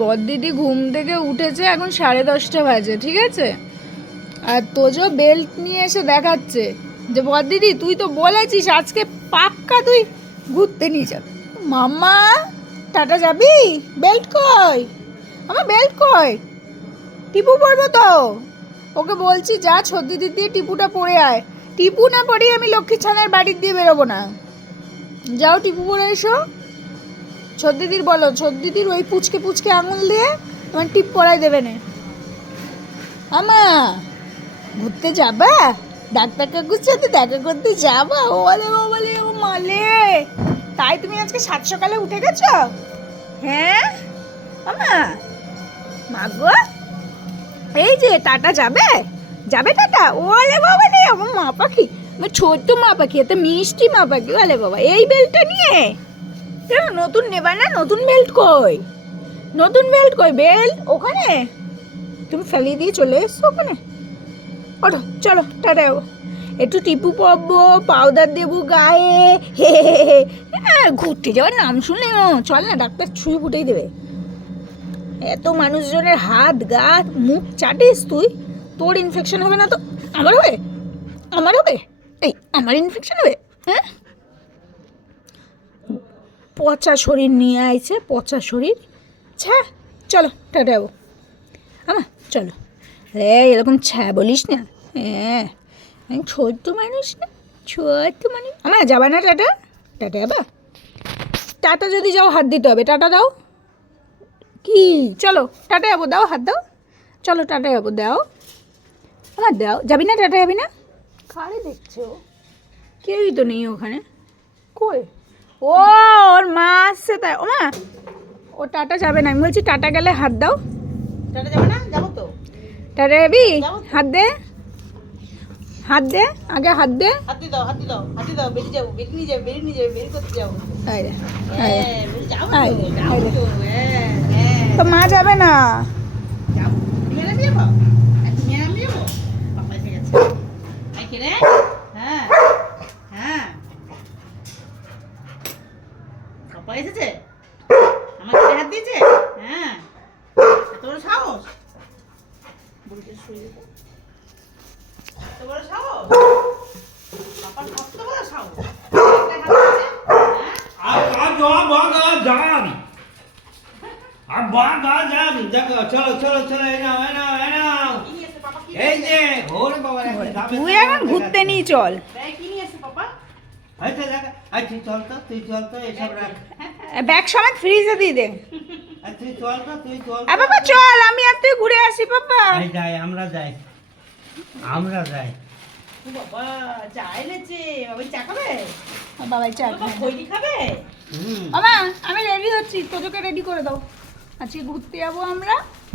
বড়দিদি ঘুম থেকে উঠেছে, এখন 10:30 বাজে, ঠিক আছে? আর তোজো বেল্ট নিয়ে এসে দেখাচ্ছে যে বড়দিদি তুই তো বলেছিস আজকে পাক্কা তুই ঘুরতে নিয়ে যাবি। মাম্মা টাটা যাবি? বেল্ট কই? আমার বেল্ট কই? টিপু পরবো তো। ওকে বলছি যা ছদ্দিদির দিয়ে টিপুটা পরে আয়। টিপু না পরে আমি লক্ষ্মী ছানার বাড়ির দিয়ে বেরোবো না। যাও টিপু পরে এসো। ছদ্দিদির বলো, ছদ্দিদির ওই পুচকে পুচকে আঙুল দিয়ে তোমার টিপ পরাই দেবে না। আমা ঘুরতে যাবা? ডাক্তার কাকুর সাথে দেখা করতে যাবা? ও বলে ও বলে ও মালে, তাই তুমি আজকে 7 সকালে উঠে গেছো? হ্যাঁ আমা মাগো, এই যে টাটা যাবে, যাবে টাটা? ওলে বাবা রে, আমার মা পাখি, আমার ছোট্ট মা পাখি, এত মিষ্টি মা পাখি। ওলে বাবা, এই বেল্টটা নিয়ে কেন নতুন নেবা না? নতুন বেল্ট কই? নতুন বেল্ট কই? বেল্ট ওখানে তুমি ফেলিয়ে দিয়ে চলে এসছো ওখানে। ওঠো চলো টাটা যাবো। একটু টিপু পরবো, পাউডার দেবো গায়ে। হে হে হে। হ্যাঁ, ঘুরতে যাওয়ার নাম শুনলে চল না, ডাক্তার ছুঁই ফুটেই দেবে। এত মানুষজনের হাত গা মুখ চাটিস তুই, তোর ইনফেকশন হবে না তো আমার হবে? আমার হবে? এই আমার ইনফেকশন হবে? হ্যাঁ, পচা শরীর নিয়ে আইছে, পচা শরীর। ছ্যা, চলো টাটা যাবো। আমা চলো রে, এরকম ছ্যা বলিস না। হ্যাঁ, আমি ছোট্ট মানুষ না, ছোট্ট মানুষ। আমা যাবা না টাটা? টাটা যাবা? টাটা যদি যাও হাত দিতে হবে, টাটা দাও। কি চলো টাটা যাবো, দাও হাত দাও। চলো টাটা যাবো, দাও আমার, দাও। যাবি না? টাটা যাবি না? কারে দেখছো? কেউই তো নেই ওখানে। কই? ও ওর মা আসছে তাই। ও মা, ও টাটা যাবে না। আমি বলছি টাটা গেলে হাত দাও। টাটা যাবে না? যাবো তো। টাটা যাবি? হাত দে, হাত দে, আগে হাত দে। হাতি দাও, হাতি দাও, হাতি দাও। বেরিয়ে যাবো, বেরিয়ে নিয়ে যাবে, বেরিয়ে নিয়ে যাবে, বেরিয়ে করতে যাবো। আয় রে, আয় রে। হ্যাঁ, বেরিয়ে যাবো তো, আয়, যাবো আয় রে। তো, হ্যাঁ, হ্যাঁ। তো মা যাবে না? যাবো। তুমি নামে যাবো? আর তুমি নামে যাবো? পাপা এসে গেছে। আয় কে রে? হ্যাঁ, হ্যাঁ। পাপা এসেছে? আমার ছেলে হাত দিয়েছে? হ্যাঁ। এত বড় সাহস? বুড়িটা শুয়ে যেত। এত বড় সাহস? পাপার কত বড় সাহস? একটা হাত দিয়েছে? হ্যাঁ? দেখো চলো চলো চলো, এই নাও এই নাও এই নাও। কি নিয়ে এসেছে পাপা? কি এই নিয়ে যে ওরে বাবা, তুই এখন ঘুরতে নিয়ে চল। এসেছে? কি নিয়ে এসেছে পাপা? আচ্ছা দেখ, আচ্ছা চল তো, তুই চল তো, এসব রাখ। ব্যাগ সমেত ফ্রিজে দিয়ে দে। আর তুই চল তো, তুই চল আ বাবা চল, আমি আর তুই ঘুরে আসি বাবা। এই যাই, আমরা যাই, আমরা যাই। ও বাবা, চা এনেছে। বাবা চা খাবে? বাবাই চা বাবা খাবে। খৈনি খাবে? হুম। বাবা আমি রেডি হচ্ছি, তোদেরকে রেডি করে দাও। আজকে ঘুরতে যাবো আমরা।